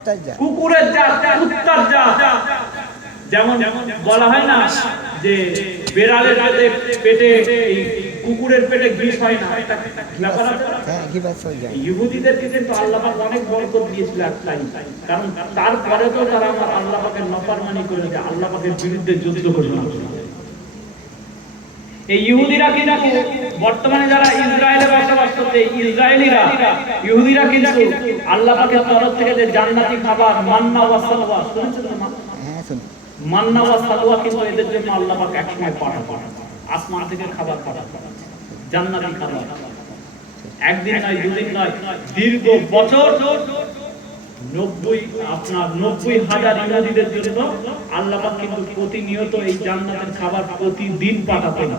কুকুরের জাত, কুত্তার জাত, যেমন বলা হয় না যে বেড়ালের পেটে কুকুরের পেটে ঘিস হয় না, একটা ব্যাপার আছে না? ইহুদিদেরকে কিন্তু আল্লাহ পাক অনেক বরকত দিয়েছিল একটাই কারণ, তারপরে তো তারা আমার আল্লাহ পাকের নফরমানি করেছে, আল্লাহ পাকের বিরুদ্ধে যুদ্ধ ঘোষণা করেছে। এই ইহুদিরা কিন্তু বর্তমানে যারা ইসরায়েলে বসবাস করছে, ইসরায়েলিরা ইহুদিরা কিন্তু আল্লাহ পাকের তরফ থেকে যে জান্নাতি খাবার মান্না ওয়া সালওয়া, শুনেছেন না? মান্না ওয়া সালওয়া কিন্তু এদের জন্য আল্লাহ পাক একসময় পাঠান, আসমান থেকে খাবার পাঠান, জান্নাতি খাবার। একদিন নয়, দুদিন নয়, দীর্ঘ বছর 90,000 ইহুদিদের জন্য আল্লাহ পাক কিন্তু প্রতিনিয়ত এই জান্নাতের খাবার প্রতিদিন পাঠাতেন।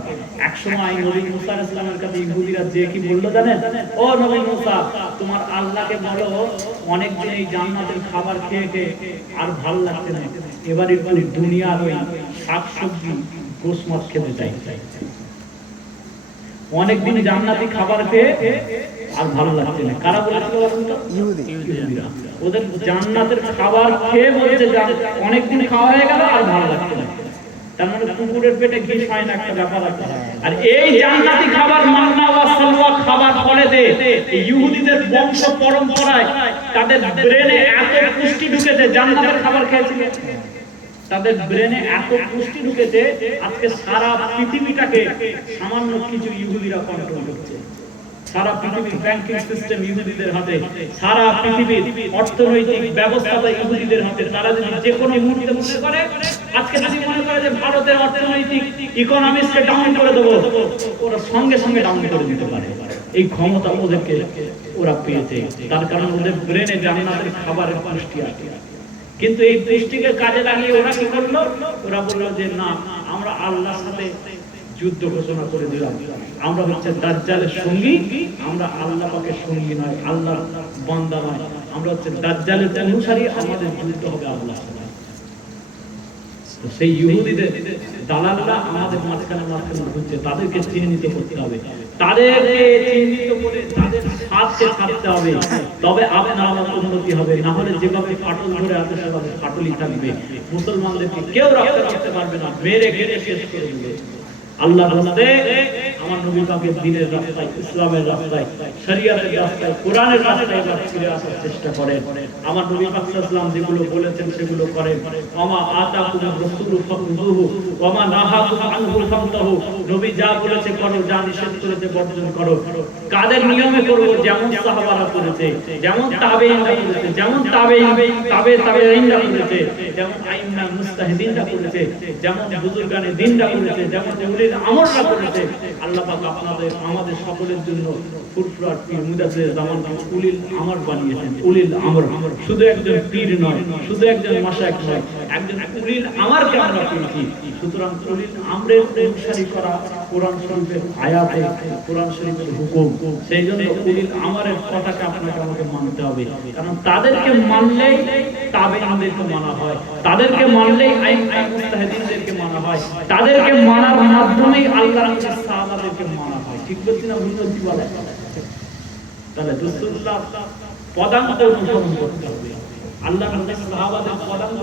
একসময় নবী মুসা আলাইহিস সালামের কাছে ইহুদিরা যে কি বলল জানেন? ও নবী মুসা, তোমার আল্লাহকে বলো অনেক দিন এই জান্নাতের খাবার খেয়ে খেয়ে আর ভালো লাগছে না, এবার একটু দুনিয়ার ওই শাকসবজি গোশত মাছ খেতে চাই। অনেকদিন জান্নাতি খাবার খেয়ে আর ভালো লাগছে না। কারা বলেছিল? ইহুদিরা। ওদের জান্নাতের খাবার খেয়ে বলছে অনেকদিন খাওয়া হয়ে গেল আর ভালো লাগছে না। তার মানে কুকুরের পেটে ঘিস হয় না, একটা ব্যাপার আছে। আর এই জান্নাতি খাবার মান্না ওয়া সালওয়া খাবার ফলে ইহুদিদের বংশ পরম্পরায় তাদের ব্রেনে এত পুষ্টি ঢুকেছে, জান্নাতের খাবার খেয়েছিল, তাদের ব্রেনে এত পুষ্টি ঢুকেছে, আজকে সারা পৃথিবীটাকে সামান্য কিছু ইহুদিরা কন্ট্রোল করছে। সারা পৃথিবীর ব্যাংকিং সিস্টেম ইহুদিদের হাতে, সারা পৃথিবীর অর্থনৈতিক ব্যবস্থাটা ইহুদিদের হাতে। তারা যদি যে কোনো মুহূর্তে মনে করে, আজকে যদি মনে করে যে ভারতের অর্থনৈতিক ইকোনমিক্সকে ডাউন করে দেবো, ওরা সঙ্গে সঙ্গে ডাউন করে দিতে পারে। এই ক্ষমতা ওদেরকে ওরা পেয়েছে, তার কারণ ওদের ব্রেনে জান্নাতের খাবারের পুষ্টি আছে। কিন্তু এই পুষ্টিকে কাজে লাগিয়ে ওরা কি করলো? ওরা বললো যে না, আমরা আল্লাহর সাথে যুদ্ধ ঘোষণা করে দিলাম, আমরা হচ্ছে দাজ্জালের সঙ্গী, আমরা আল্লাহ পাকের সঙ্গী নয়, আল্লাহর বান্দা নয়, আমরা হচ্ছে দাজ্জালের অনুসারী, আমাদের যুদ্ধ হবে আল্লাহর সাথে। তো সেই ইহুদিদের দালালরা আমাদের মাঝখানে ঘুরছে, তাদেরকে চিহ্নিত করতে হবে, তাদেরকে চিহ্নিত করে তাদের সাথে থাকতে হবে, তবে আপনার আমার উন্নতি হবে। না হলে যেভাবে ফাটল ধরে আছে সেভাবে ফাটলই থাকবে। মুসলমানদেরকে কেউ রাখতে পারবে না, মেরে ঘিরে শেষ করে দিবে। আল্লাহর রাস্তায়, আমার নবী পাকের দ্বীনের রাস্তায়, ইসলামের রাস্তায়, শরিয়তের রাস্তায়, কোরআনের রাস্তায় ফিরে আসার চেষ্টা করেন। আমার নবী পাক সাল্লাল্লাহু আলাইহি ওয়াসাল্লাম যেগুলো বলেছেন সেগুলো করেন। ওমা আতাকুমুর রাসূলু ফাখুযুহু ওমা নাহাকুম আনহু ফান্তাহু। নবী যা বলেছে করো, যা নিষেধ করেছে বর্জন করো। কাদের নিয়মে করব? যেমন সাহাবারা করেছে, যেমন তাবেঈনরা করেছে, যেমন তাবেঈনরা করেছে, যেমন আইম্মা মুস্তাহিদিনরা করেছে, যেমন বুজুর্গানে দ্বীনরা করেছে, যেমন উলিল আমররা করেছে। আল্লাহ পাক আপনাদের আমাদের সকলের জন্য ফুরফুরার পীর মুজাদ্দিদ জামানকে উলিল আমর বানিয়েছেন। উলিল আমর শুধু একজন পীর নয়, শুধু একজন মাশায়েখ নয়, একজন উলিল আমরকে আমরা পেয়েছি। সুতরাং উলিল আমরের অনুসারী করা কোরআন শরীফের আয়াতে, কোরআন শরীফের হুকুম, সেই জন্য উলিল আমরের কথাকে আপনাকে আমাকে মানতে হবে। কারণ তাদেরকে মানলেই তাবেঈনদেরকে মানা হয়, তাদেরকে মানলেই আইম্মা মুস্তাহিদিনদেরকে মানা হয়, তাদেরকে মানার মাধ্যমেই আল্লাহর সাহাবাদেরকে মানা হয়। ঠিক বলছি না? বুঝতে বলে তাহলে রাসূলুল্লাহ পদাঙ্ক অনুসরণ করতে হবে, আল্লাহর সাহাবাদের পদাঙ্ক